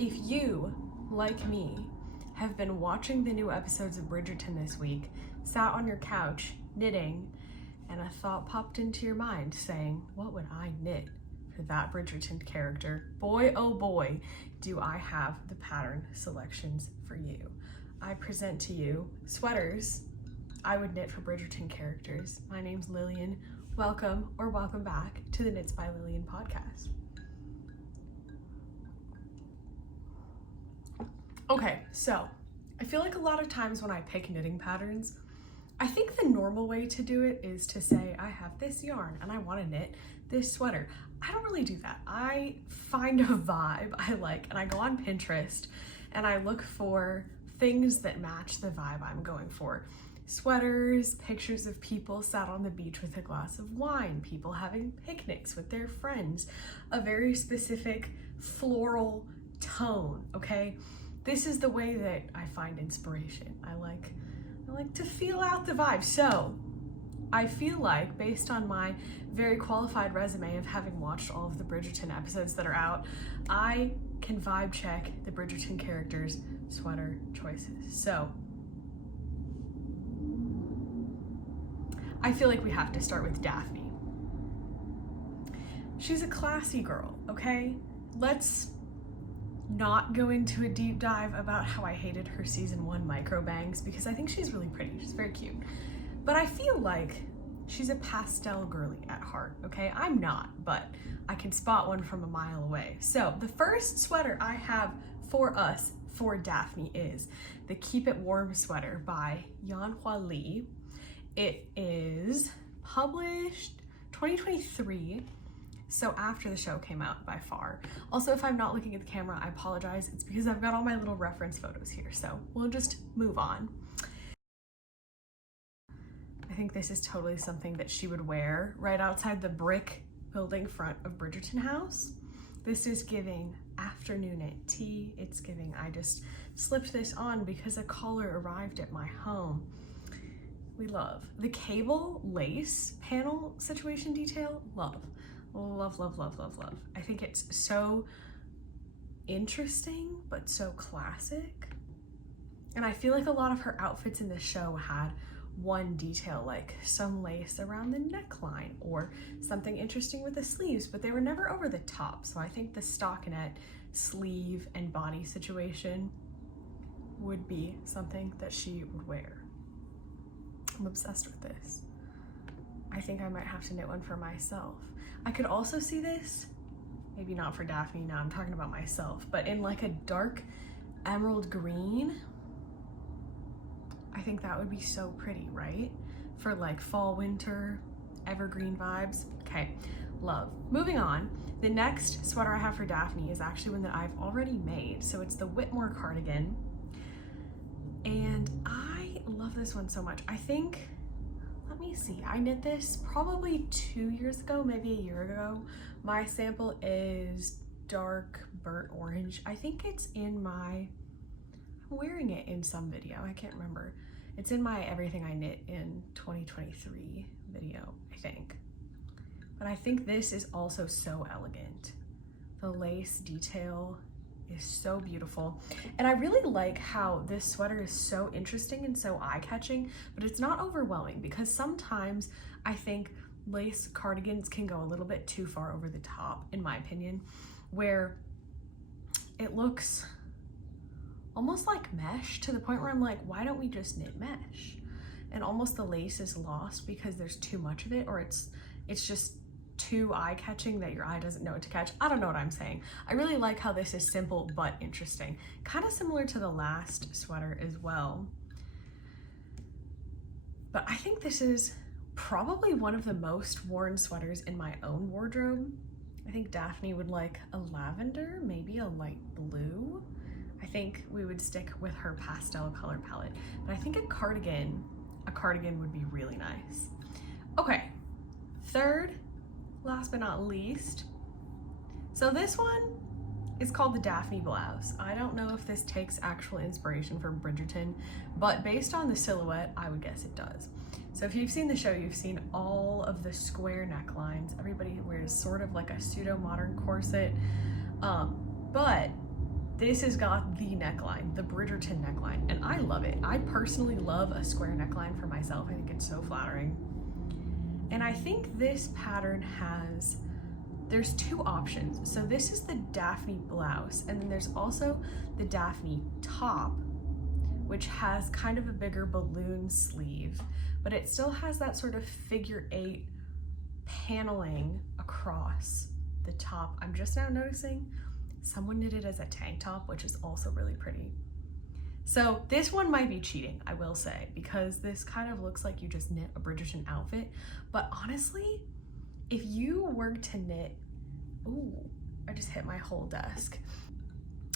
If you, like me, have been watching the new episodes of Bridgerton this week, sat on your couch knitting, and a thought popped into your mind saying, what would I knit for that Bridgerton character? Boy, oh boy, do I have the pattern selections for you. I present to you sweaters I would knit for Bridgerton characters. My name's Lillian. Welcome or welcome back to the Knits by Lillian podcast. Okay, so I feel like a lot of times when I pick knitting patterns, I think the normal way to do it is to say, I have this yarn and I want to knit this sweater. I don't really do that. I find a vibe I like and I go on Pinterest and I look for things that match the vibe I'm going for. Sweaters, pictures of people sat on the beach with a glass of wine, people having picnics with their friends, a very specific floral tone, okay? This is the way that I find inspiration. I like to feel out the vibe. So I feel like, based on my very qualified resume of having watched all of the Bridgerton episodes that are out, I can vibe check the Bridgerton characters' sweater choices. So I feel like we have to start with Daphne. She's a classy girl, okay? Let's not go into a deep dive about how I hated her season 1 micro bangs because I think she's really pretty. She's very cute. But I feel like she's a pastel girly at heart, okay? I'm not, but I can spot one from a mile away. So the first sweater I have for us, for Daphne, is the Keep It Warm sweater by Yanhua Li. It is published 2023. So after the show came out by far. Also, if I'm not looking at the camera, I apologize. It's because I've got all my little reference photos here. So we'll just move on. I think this is totally something that she would wear right outside the brick building front of Bridgerton House. This is giving afternoon at tea. It's giving, I just slipped this on because a caller arrived at my home. We love. The cable lace panel situation detail, love. Love, love, love, love, love. I think it's so interesting, but so classic. And I feel like a lot of her outfits in the show had one detail, like some lace around the neckline or something interesting with the sleeves, but they were never over the top. So I think the stockinette sleeve and body situation would be something that she would wear. I'm obsessed with this. I think I might have to knit one for myself. I could also see this, maybe not for Daphne, now I'm talking about myself, but in like a dark emerald green. I think that would be so pretty, right? For like fall, winter, evergreen vibes. Okay, love. Moving on, the next sweater I have for Daphne is actually one that I've already made. So it's the Whitmoor cardigan. And I love this one so much. I think, let me see, I knit this probably 2 years ago, maybe a year ago. My sample is dark burnt orange. I think it's in my, I'm wearing it in some video, I can't remember. It's in my Everything I Knit in 2023 video, I think. But I think this is also so elegant. The lace detail is so beautiful. And I really like how this sweater is so interesting and so eye-catching, but it's not overwhelming because sometimes I think lace cardigans can go a little bit too far over the top, in my opinion, where it looks almost like mesh to the point where I'm like, why don't we just knit mesh? And almost the lace is lost because there's too much of it, or it's just too eye-catching that your eye doesn't know what to catch. I don't know what I'm saying. I really like how this is simple but interesting. Kind of similar to the last sweater as well. But I think this is probably one of the most worn sweaters in my own wardrobe. I think Daphne would like a lavender, maybe a light blue. I think we would stick with her pastel color palette. But I think a cardigan would be really nice. Okay, third, last but not least. So this one is called the Daphne Blouse. I don't know if this takes actual inspiration from Bridgerton, but based on the silhouette, I would guess it does. So if you've seen the show, you've seen all of the square necklines. Everybody wears sort of like a pseudo-modern corset, but This has got the neckline, the Bridgerton neckline, and I love it. I personally love a square neckline for myself. I think it's so flattering. And I think this pattern has, there's two options. So this is the Daphne blouse, and then there's also the Daphne top, which has kind of a bigger balloon sleeve, but it still has that sort of figure 8 paneling across the top. I'm just now noticing someone knit it as a tank top, which is also really pretty. So this one might be cheating, I will say, because this kind of looks like you just knit a Bridgerton outfit. But honestly, if you were to knit, ooh, I just hit my whole desk.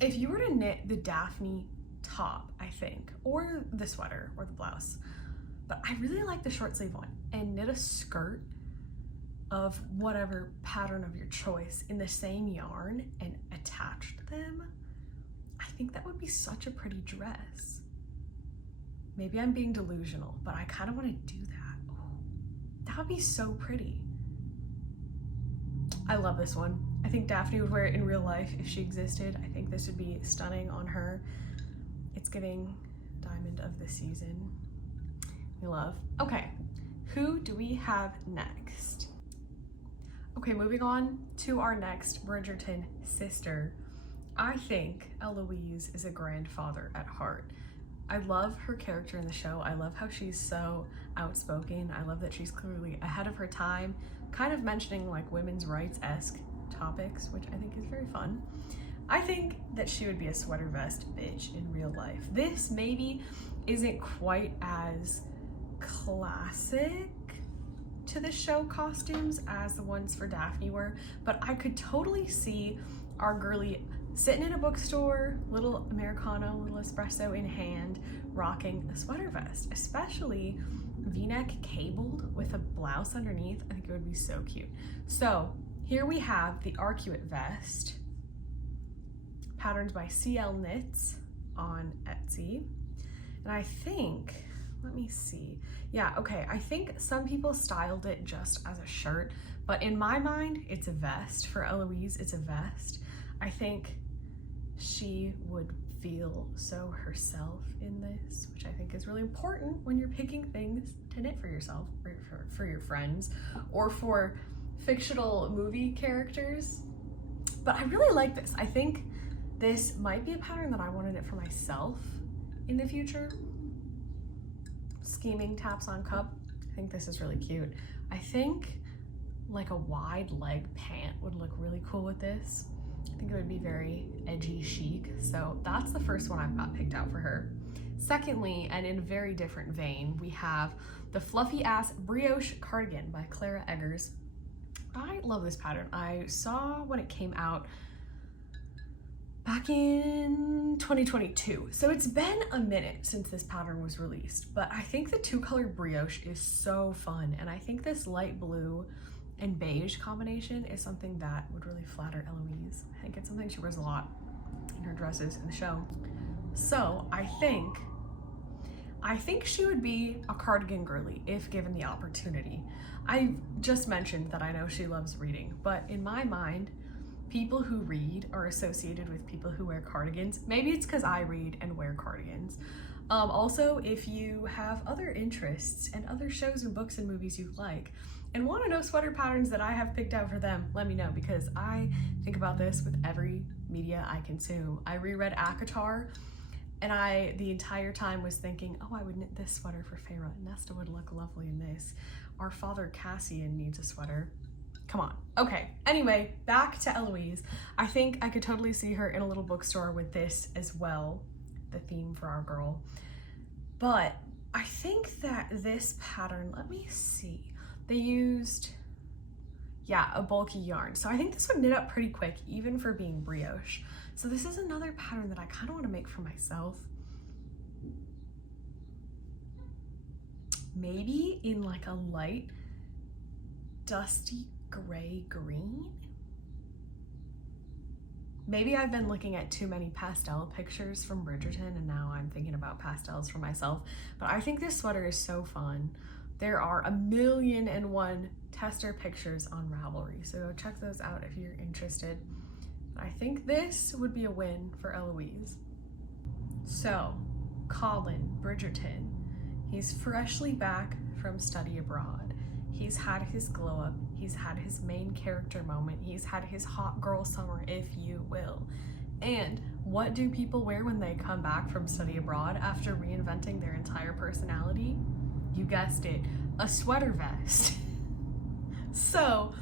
If you were to knit the Daphne top, I think, or the sweater or the blouse, but I really like the short sleeve one, and knit a skirt of whatever pattern of your choice in the same yarn and attached them, I think that would be such a pretty dress. Maybe I'm being delusional, but I kind of want to do that. Oh, that would be so pretty. I love this one. I think Daphne would wear it in real life if she existed. I think this would be stunning on her. It's giving diamond of the season. We love. Okay, who do we have next? Okay, moving on to our next Bridgerton sister. I think Eloise is a grandfather at heart. I love her character in the show. I love how she's so outspoken. I love that she's clearly ahead of her time, kind of mentioning like women's rights-esque topics, which I think is very fun. I think that she would be a sweater vest bitch in real life. This maybe isn't quite as classic to the show costumes as the ones for Daphne were, but I could totally see our girly sitting in a bookstore, little Americano, little espresso in hand, rocking a sweater vest, especially V-neck cabled with a blouse underneath. I think it would be so cute. So here we have the Arcuate Vest, patterned by CL Knits on Etsy. And I think, let me see. Yeah, okay, I think some people styled it just as a shirt, but in my mind, it's a vest. For Eloise, it's a vest. I think she would feel so herself in this, which I think is really important when you're picking things to knit for yourself, or for your friends, or for fictional movie characters. But I really like this. I think this might be a pattern that I want to knit for myself in the future. Scheming taps on cup. I think this is really cute. I think like a wide leg pant would look really cool with this. I think it would be very edgy chic. So that's the first one I've got picked out for her. Secondly, and in a very different vein, we have the Fluffy Ass Brioche Cardigan by Clara Eggers. I love this pattern. I saw when it came out back in 2022. So it's been a minute since this pattern was released, but I think the 2-color brioche is so fun. And I think this light blue and beige combination is something that would really flatter Eloise. I think it's something she wears a lot in her dresses in the show. So I think she would be a cardigan girly if given the opportunity. I just mentioned that I know she loves reading, but in my mind, people who read are associated with people who wear cardigans. Maybe it's because I read and wear cardigans. Also, if you have other interests and other shows and books and movies you like and want to know sweater patterns that I have picked out for them, let me know, because I think about this with every media I consume. I reread ACOTAR, and I, the entire time, was thinking, oh, I would knit this sweater for Feyre. Nesta would look lovely in this. Our father Cassian needs a sweater. Come on. Okay, anyway, back to Eloise. I think I could totally see her in a little bookstore with this as well, the theme for our girl. But I think that this pattern, let me see, they used, yeah, a bulky yarn. So I think this would knit up pretty quick, even for being brioche. So this is another pattern that I kind of want to make for myself. Maybe in like a light, dusty gray green. Maybe I've been looking at too many pastel pictures from Bridgerton and now I'm thinking about pastels for myself, but I think this sweater is so fun. There are 1,000,001 tester pictures on Ravelry, so go check those out if you're interested. I think this would be a win for Eloise. So, Colin, Bridgerton, he's freshly back from study abroad. He's had his glow up, he's had his main character moment, he's had his hot girl summer, if you will. And what do people wear when they come back from study abroad after reinventing their entire personality? You guessed it, a sweater vest. So,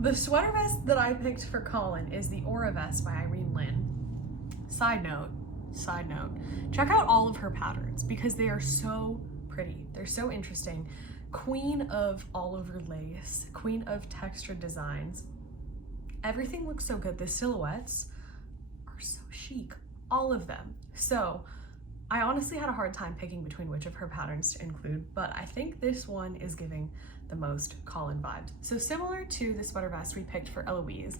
the sweater vest that I picked for Colin is the Aura vest by Irene Lynn. Side note, check out all of her patterns because they are so pretty. They're so interesting. Queen of all over lace, queen of textured designs. Everything looks so good. The silhouettes are so chic, all of them. So I honestly had a hard time picking between which of her patterns to include, but I think this one is giving the most Colin vibes. So similar to the sweater vest we picked for Eloise,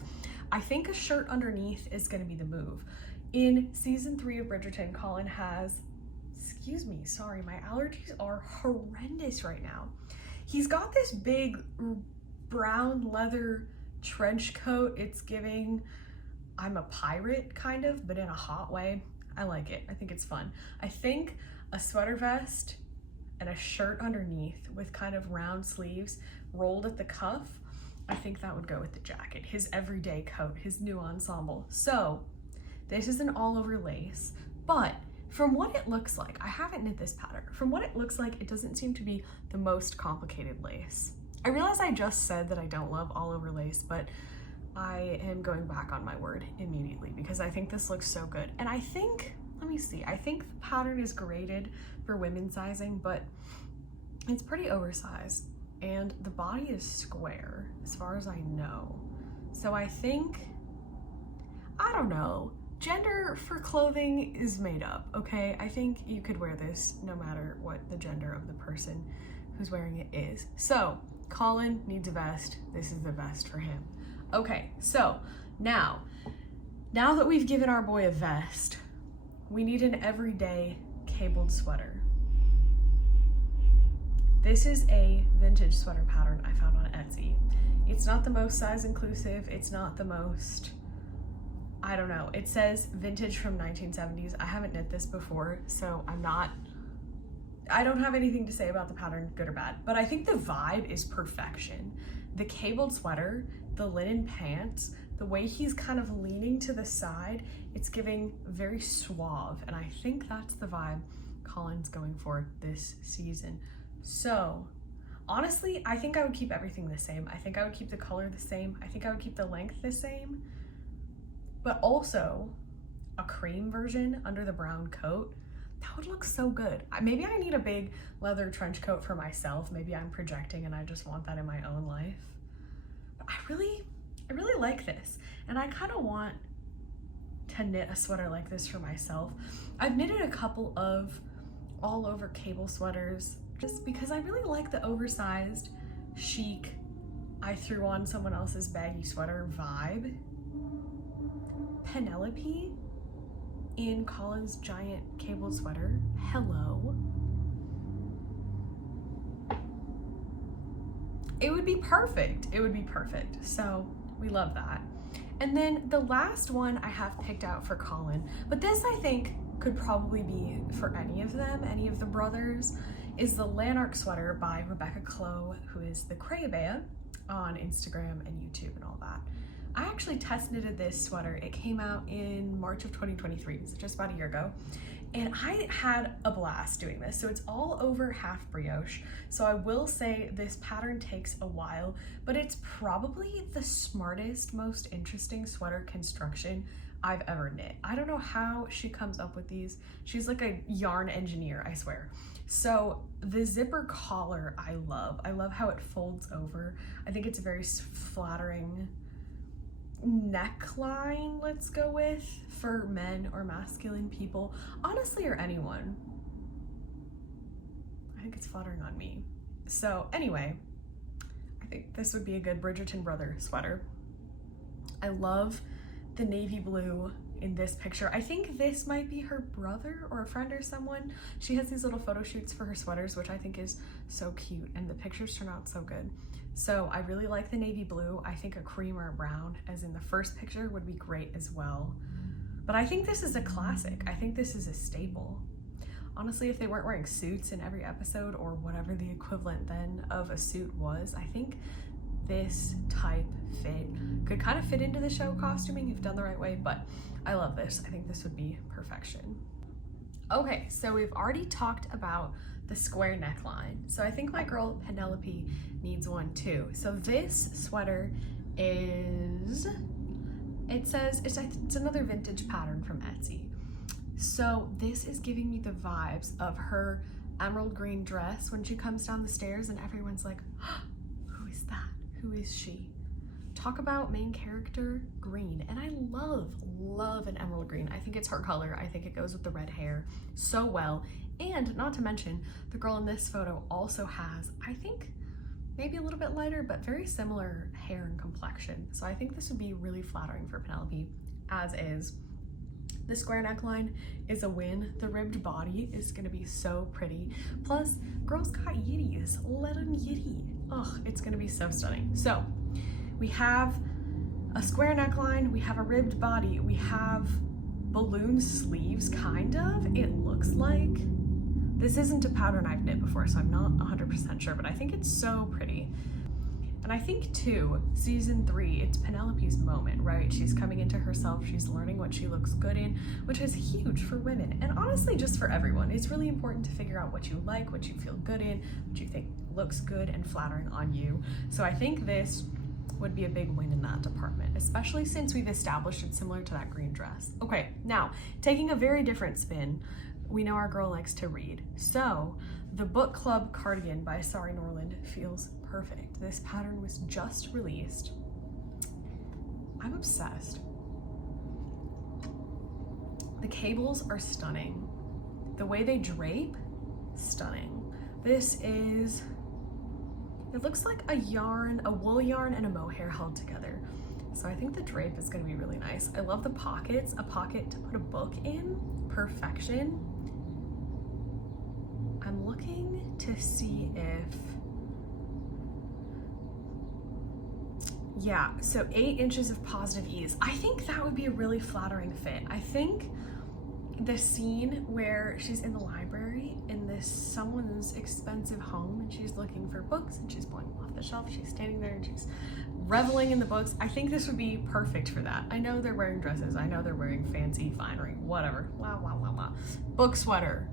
I think a shirt underneath is gonna be the move. In season 3 of Bridgerton, Colin has, excuse me, sorry, my allergies are horrendous right now. He's got this big brown leather trench coat. It's giving, I'm a pirate kind of, but in a hot way. I like it, I think it's fun. I think a sweater vest and a shirt underneath with kind of round sleeves rolled at the cuff, I think that would go with the jacket, his everyday coat, his new ensemble. So this is an all over lace, but from what it looks like, I haven't knit this pattern. From what it looks like, it doesn't seem to be the most complicated lace. I realize I just said that I don't love all over lace, but I am going back on my word immediately because I think this looks so good. And I think, let me see, I think the pattern is graded for women's sizing, but it's pretty oversized and the body is square as far as I know. So I think, I don't know, gender for clothing is made up, okay? I think you could wear this no matter what the gender of the person who's wearing it is. So Colin needs a vest. This is the vest for him. Okay, so now that we've given our boy a vest, we need an everyday cabled sweater. This is a vintage sweater pattern I found on Etsy. It's not the most size inclusive. It's not the most, I don't know. It says vintage from 1970s. I haven't knit this before, so I don't have anything to say about the pattern, good or bad, but I think the vibe is perfection. The cabled sweater, the linen pants, the way he's kind of leaning to the side, it's giving very suave, and I think that's the vibe Colin's going for this season. So honestly, I think I would keep everything the same. I think I would keep the color the same. I think I would keep the length the same, but also a cream version under the brown coat. That would look so good. Maybe I need a big leather trench coat for myself. Maybe I'm projecting and I just want that in my own life. But I really like this. And I kind of want to knit a sweater like this for myself. I've knitted a couple of all over cable sweaters just because I really like the oversized, chic, I threw on someone else's baggy sweater vibe. Penelope in Colin's giant cabled sweater. Hello. It would be perfect. It would be perfect. So we love that. And then the last one I have picked out for Colin, but this I think could probably be for any of them, any of the brothers, is the Lanark sweater by Rebecca Clow, who is the Crayabea on Instagram and YouTube and all that. I actually test knitted this sweater. It came out in March of 2023, so just about a year ago. And I had a blast doing this. So it's all over half brioche. So I will say this pattern takes a while, but it's probably the smartest, most interesting sweater construction I've ever knit. I don't know how she comes up with these. She's like a yarn engineer, I swear. So the zipper collar, I love. I love how it folds over. I think it's a very flattering neckline, let's go with, for men or masculine people, honestly, or anyone. I think it's flattering on me. So anyway, I think this would be a good Bridgerton brother sweater. I love the navy blue in this picture. I think this might be her brother or a friend or someone. She has these little photo shoots for her sweaters, which I think is so cute, and the pictures turn out so good. So I really like the navy blue. I think a cream or a brown, as in the first picture, would be great as well. But I think this is a classic. I think this is a staple. Honestly, if they weren't wearing suits in every episode, or whatever the equivalent then of a suit was, I think this type fit could kind of fit into the show costuming if done the right way, but I love this. I think this would be perfection. Okay, so we've already talked about the square neckline. So I think my girl Penelope needs one too. So this sweater is, it says, it's another vintage pattern from Etsy. So this is giving me the vibes of her emerald green dress when she comes down the stairs and everyone's like, oh, who is that? Who is she? Talk about main character green. And I love an emerald green. I think it's her color. I think it goes with the red hair so well. And not to mention, the girl in this photo also has, I think, maybe a little bit lighter, but very similar hair and complexion. So I think this would be really flattering for Penelope, as is. The square neckline is a win. The ribbed body is gonna be so pretty. Plus, girls got yitties. Let them yitty. Ugh, it's gonna be so stunning. So, we have a square neckline, we have a ribbed body, we have balloon sleeves, kind of, it looks like. This isn't a pattern I've knit before, so I'm not 100% sure, but I think it's so pretty. And I think too, season 3, it's Penelope's moment, right? She's coming into herself, she's learning what she looks good in, which is huge for women, and honestly just for everyone. It's really important to figure out what you like, what you feel good in, what you think looks good and flattering on you. So I think this would be a big win in that department, especially since we've established it's similar to that green dress. Okay, now, taking a very different spin, we know our girl likes to read. So, the book club cardigan by Sari Norland feels perfect. This pattern was just released. I'm obsessed. The cables are stunning. The way they drape, stunning. This is, it looks like a yarn, a wool yarn and a mohair held together. So I think the drape is gonna be really nice. I love the pockets, a pocket to put a book in, perfection. I'm looking to see if, yeah, so 8 inches of positive ease. I think that would be a really flattering fit. I think the scene where she's in the library in this someone's expensive home and she's looking for books and she's pulling them off the shelf, she's standing there and she's reveling in the books. I think this would be perfect for that. I know they're wearing dresses, I know they're wearing fancy finery, whatever, blah, blah, blah, blah. Book sweater,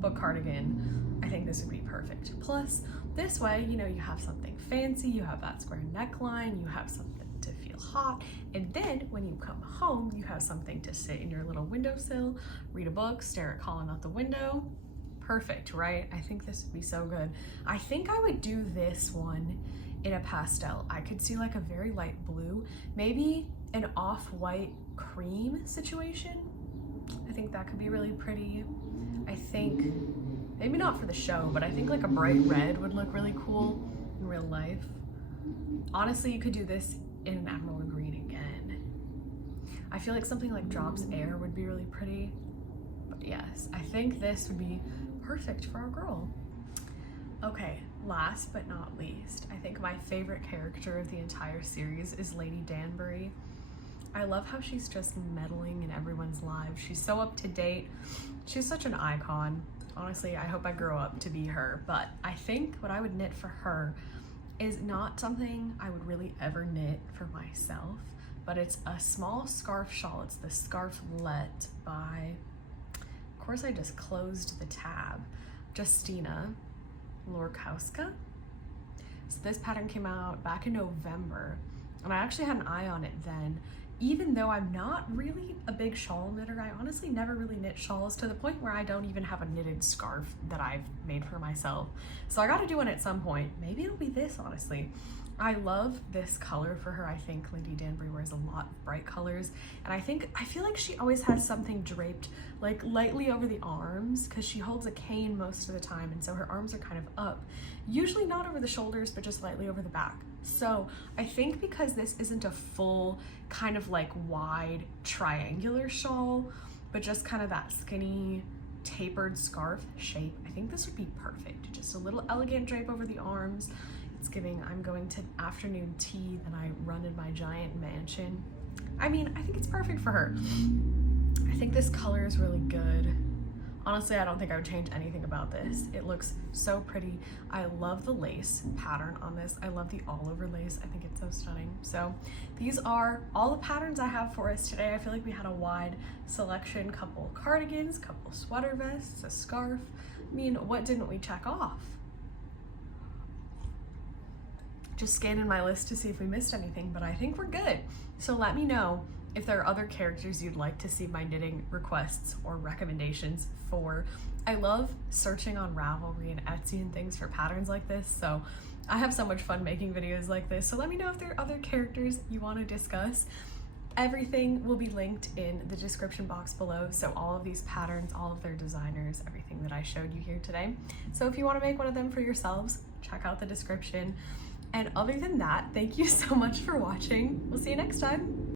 book cardigan, I think this would be perfect. Plus, this way, you know, you have something fancy, you have that square neckline, you have something to feel hot, and then when you come home, you have something to sit in your little windowsill, read a book, stare at Colin out the window. Perfect, right? I think this would be so good. I think I would do this one in a pastel. I could see like a very light blue, maybe an off-white cream situation. I think that could be really pretty. I think, maybe not for the show, but I think like a bright red would look really cool in real life. Honestly, you could do this in an emerald green again. I feel like something like Drops Air would be really pretty. But yes, I think this would be perfect for our girl. Okay, last but not least, I think my favorite character of the entire series is Lady Danbury. I love how she's just meddling in everyone's lives. She's so up to date. She's such an icon. Honestly, I hope I grow up to be her, but I think what I would knit for her is not something I would really ever knit for myself, but it's a small scarf shawl. It's the Scarflette by, of course I just closed the tab, Justina Lorkowska. So this pattern came out back in November, and I actually had an eye on it then. Even though I'm not really a big shawl knitter, I honestly never really knit shawls to the point where I don't even have a knitted scarf that I've made for myself. So I gotta do one at some point. Maybe it'll be this, honestly. I love this color for her. I think Lady Danbury wears a lot of bright colors, and I feel like she always has something draped like lightly over the arms, because she holds a cane most of the time, and so her arms are kind of up, usually not over the shoulders but just lightly over the back. So I think because this isn't a full kind of like wide triangular shawl, but just kind of that skinny tapered scarf shape, I think this would be perfect. Just a little elegant drape over the arms. It's giving I'm going to afternoon tea that I run in my giant mansion. I mean, I think it's perfect for her. I think this color is really good. Honestly, I don't think I would change anything about this. It looks so pretty. I love the lace pattern on this. I love the all over lace. I think it's so stunning. So these are all the patterns I have for us today. I feel like we had a wide selection, couple cardigans, couple sweater vests, a scarf. I mean, what didn't we check off? Just scanning my list to see if we missed anything, but I think we're good. So let me know if there are other characters you'd like to see my knitting requests or recommendations for. I love searching on Ravelry and Etsy and things for patterns like this, so I have so much fun making videos like this. So let me know if there are other characters you want to discuss. Everything will be linked in the description box below, so all of these patterns, all of their designers, everything that I showed you here today. So if you want to make one of them for yourselves, check out the description. And other than that, thank you so much for watching. We'll see you next time.